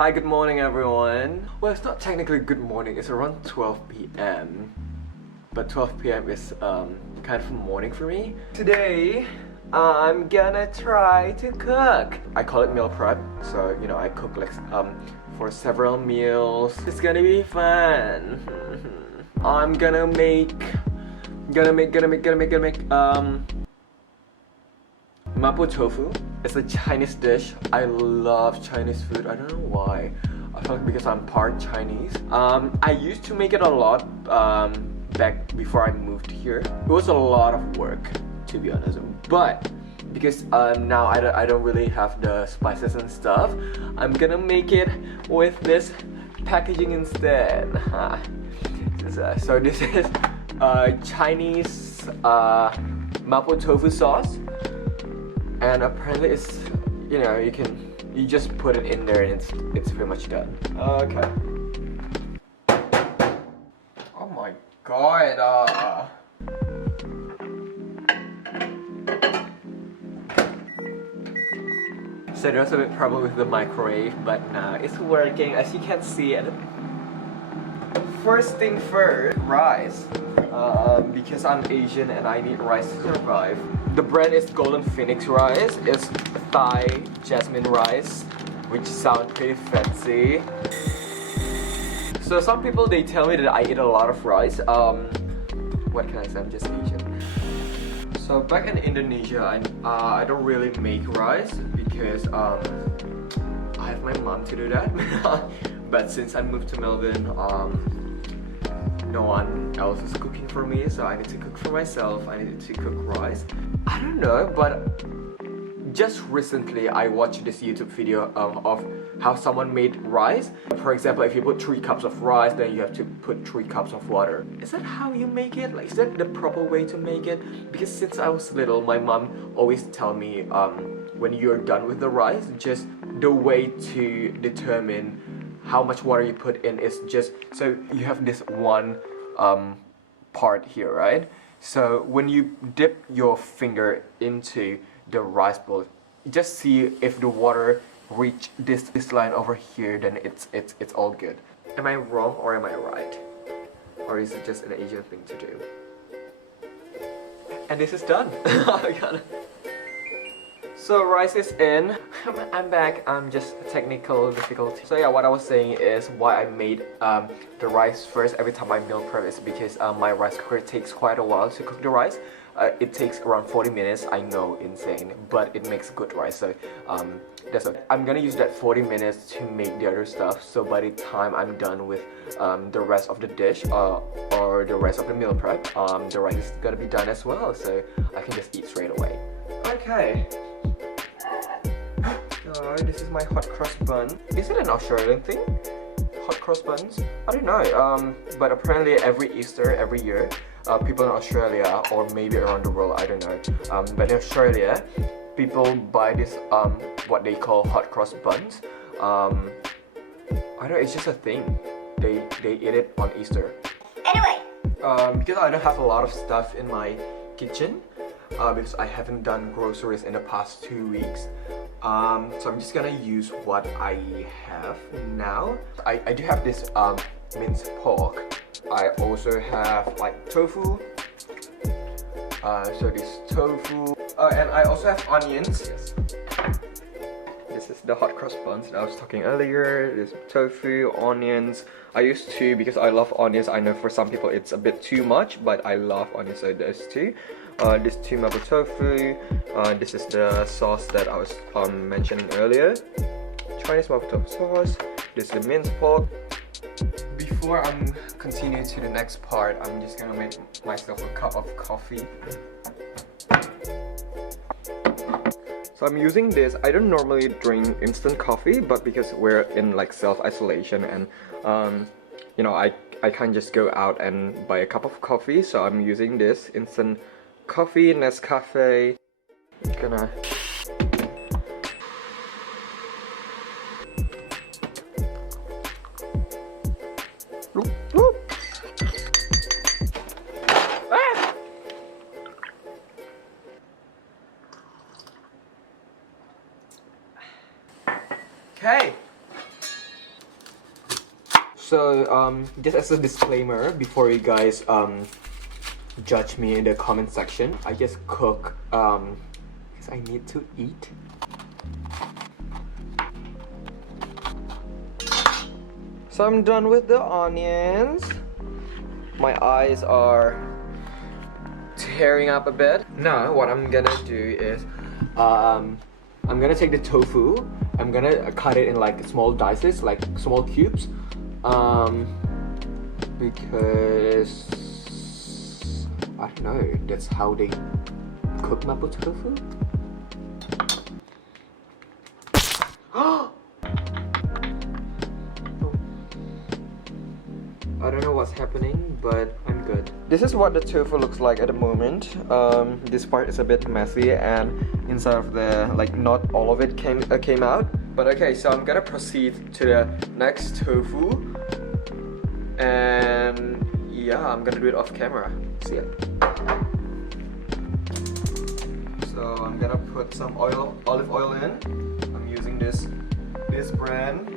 Hi, good morning everyone. Well, it's not technically good morning, it's around 12 p.m. But 12 p.m. is kind of morning for me. Today, I'm gonna try to cook. I call it meal prep, so you know, I cook like for several meals. It's gonna be fun. I'm gonna make Mapo tofu. It's a Chinese dish. I love Chinese food. I don't know why. I feel like because I'm part Chinese. I used to make it a lot back before I moved here. It was a lot of work, to be honest. But because now I don't really have the spices and stuff, I'm gonna make it with this packaging instead. So this is Chinese Mapo tofu sauce. And apparently it's, you know, you just put it in there and it's pretty much done. Okay. Oh my god. So there's a bit problem with the microwave, but now it's working as you can see it. First thing first, rice. Because I'm Asian and I need rice to survive. The brand is Golden Phoenix rice. It's Thai jasmine rice, which sounds pretty fancy. So some people, they tell me that I eat a lot of rice. What can I say? I'm just Asian. So back in Indonesia, I don't really make rice because I have my mom to do that. But since I moved to Melbourne, no one else is cooking for me, so I need to cook for myself. I need to cook rice. I don't know, but just recently I watched this YouTube video of how someone made rice. For example, if you put 3 cups of rice, then you have to put 3 cups of water. Is that how you make it? Like, is that the proper way to make it? Because since I was little, my mom always tell me when you're done with the rice, just the way to determine how much water you put in is just, so you have this one part here, right? So when you dip your finger into the rice bowl, just see if the water reach this line over here, then it's all good. Am I wrong or am I right? Or is it just an Asian thing to do? And this is done. So rice is in. I'm back. Just technical difficulty. So yeah, what I was saying is why I made the rice first every time I meal prep is because my rice cooker takes quite a while to cook the rice. It takes around 40 minutes. I know, insane, but it makes good rice. So that's okay. I'm gonna use that 40 minutes to make the other stuff. So by the time I'm done with the rest of the dish or the rest of the meal prep, the rice is gonna be done as well. So I can just eat straight away. Okay. This is my hot cross bun. Is it an Australian thing? Hot cross buns? I don't know. But apparently every Easter, every year, people in Australia or maybe around the world, I don't know. But in Australia, people buy this what they call hot cross buns. I don't know. It's just a thing. They eat it on Easter. Anyway. Because I don't have a lot of stuff in my kitchen. Because I haven't done groceries in the past 2 weeks. So I'm just gonna use what I have now. I do have this minced pork. I also have like tofu. So this tofu. And I also have onions. Yes. This is the hot cross buns that I was talking earlier. There's tofu, onions. I used to, because I love onions. I know for some people it's a bit too much, but I love onions, so there's 2. This 2 Mapo tofu. This is the sauce that I was mentioning earlier. Chinese Mapo tofu sauce. This is the minced pork. Before I'm continuing to the next part, I'm just gonna make myself a cup of coffee. So I'm using this. I don't normally drink instant coffee, but because we're in like self-isolation and you know, I can't just go out and buy a cup of coffee, so I'm using this instant coffee, Nescafe. Gonna Okay. So just as a disclaimer, before you guys judge me in the comment section, I just cook because I need to eat. So I'm done with the onions. My eyes are tearing up a bit. Now what I'm gonna do is I'm gonna take the tofu. I'm gonna cut it in like small dices, like small cubes, because I don't know, that's how they cook Mapo tofu. I don't know what's happening, but I'm good. This is what the tofu looks like at the moment. This part is a bit messy, and inside of the, like, not all of it came out. But okay, so I'm gonna proceed to the next tofu, and yeah, I'm gonna do it off camera. See ya. So I'm gonna put some olive oil in. I'm using this brand.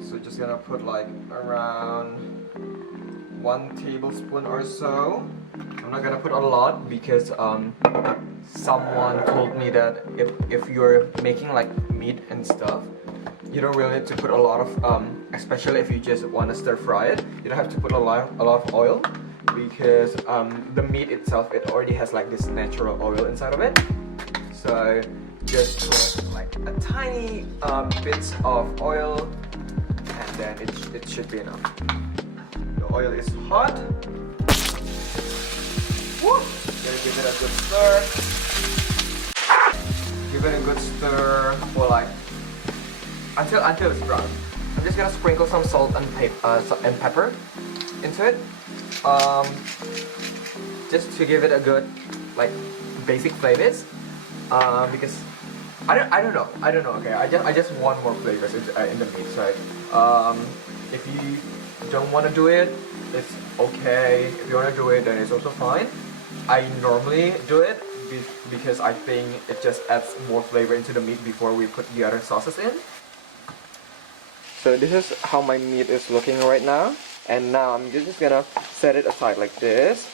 So just gonna put like around 1 tablespoon or so. I'm not gonna put a lot because someone told me that if you're making like meat and stuff, you don't really need to put a lot of especially if you just want to stir fry it, you don't have to put a lot of oil, because the meat itself, it already has like this natural oil inside of it. So just put like a tiny bits of oil, and then it should be enough. The oil is hot. Woo! Gonna give it a good stir. Give it a good stir for like until it's brown. I'm just gonna sprinkle some salt and pepper into it, just to give it a good like basic flavors. Because I don't know. Okay, I just want more flavors in the meat. So if you don't want to do it, it's okay. If you want to do it, then it's also fine. I normally do it because I think it just adds more flavor into the meat before we put the other sauces in. So this is how my meat is looking right now, and now I'm just gonna set it aside like this.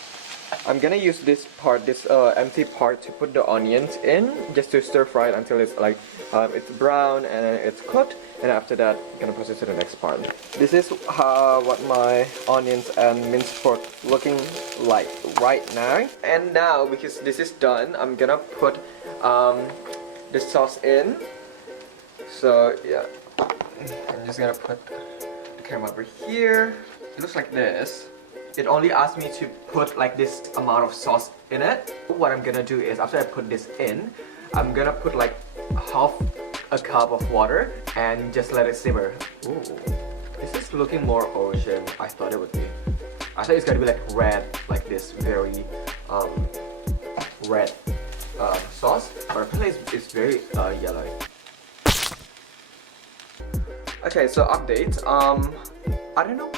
I'm gonna use this part, this empty part, to put the onions in, just to stir fry it until it's like it's brown and it's cooked. And after that, I'm gonna proceed to the next part. This is what my onions and minced pork looking like right now. And now, because this is done, I'm gonna put the sauce in. So yeah, I'm just gonna put the camera over here. It looks like this. It only asked me to put like this amount of sauce in it. What I'm gonna do is, after I put this in, I'm gonna put like half a cup of water and just let it simmer. Ooh, this is looking more ocean I thought it would be. I thought it's gonna be like red, like this very red sauce, but apparently it's very yellow. Okay, so update. I don't know.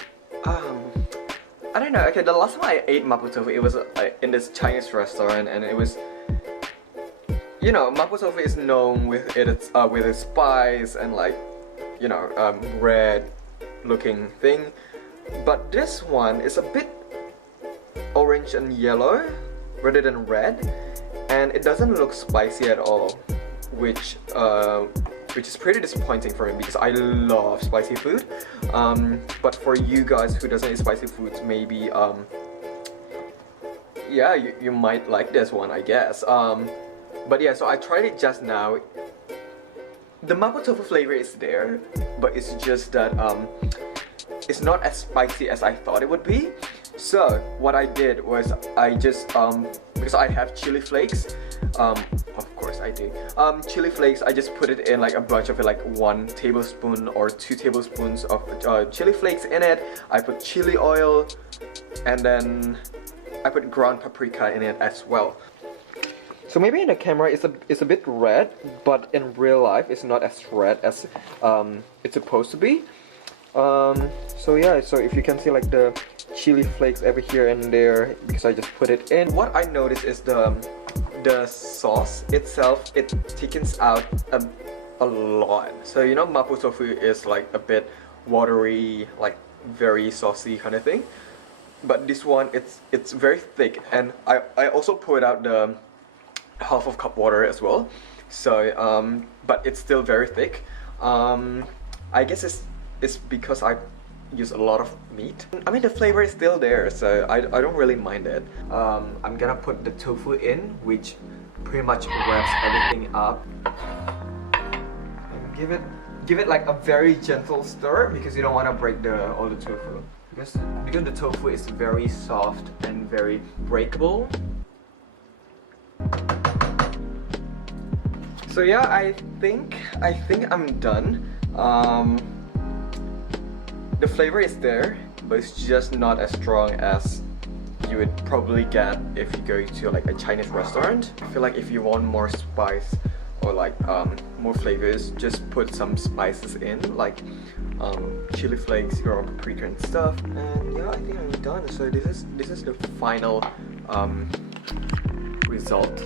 Okay, the last time I ate Mapo tofu, it was in this Chinese restaurant, and it was, you know, Mapo tofu is known with its spice and like, you know, red looking thing. But this one is a bit orange and yellow rather than red, and it doesn't look spicy at all, which is pretty disappointing for me because I love spicy food. But for you guys who doesn't eat spicy foods, maybe yeah, you might like this one, I guess. But yeah, so I tried it just now. The Mapo tofu flavor is there, but it's just that it's not as spicy as I thought it would be. So what I did was I just because I have chili flakes, of course I do, chili flakes, I just put it in like a bunch of it, like 1 tablespoon or 2 tablespoons of chili flakes in it. I put chili oil, and then I put ground paprika in it as well. So maybe in the camera it's a bit red, but in real life it's not as red as it's supposed to be. So yeah, so if you can see like the chili flakes over here and there, because I just put it in. What I noticed is the sauce itself, it thickens out a lot. So you know, Mapo tofu is like a bit watery, like very saucy kind of thing. But this one, it's very thick, and I also poured out the half of cup water as well. So but it's still very thick. I guess it's because I use a lot of meat. I mean, the flavor is still there, so I don't really mind it. I'm gonna put the tofu in, which pretty much wraps everything up. And give it like a very gentle stir, because you don't want to break all the tofu. Because the tofu is very soft and very breakable. So yeah, I think I'm done. The flavor is there, but it's just not as strong as you would probably get if you go to like a Chinese restaurant. I feel like if you want more spice or like more flavors, just put some spices in, like chili flakes or paprika and stuff. And yeah, I think I'm done. So this is the final result.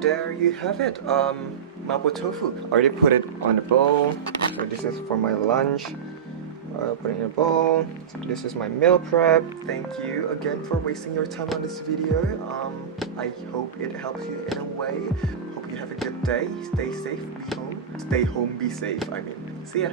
There you have it, Mapo tofu. I already put it on the bowl. So this is for my lunch. Put it in a bowl. So this is my meal prep. Thank you again for wasting your time on this video. I hope it helps you in a way. Hope you have a good day. Stay safe, be home. Stay home, be safe, I mean. See ya.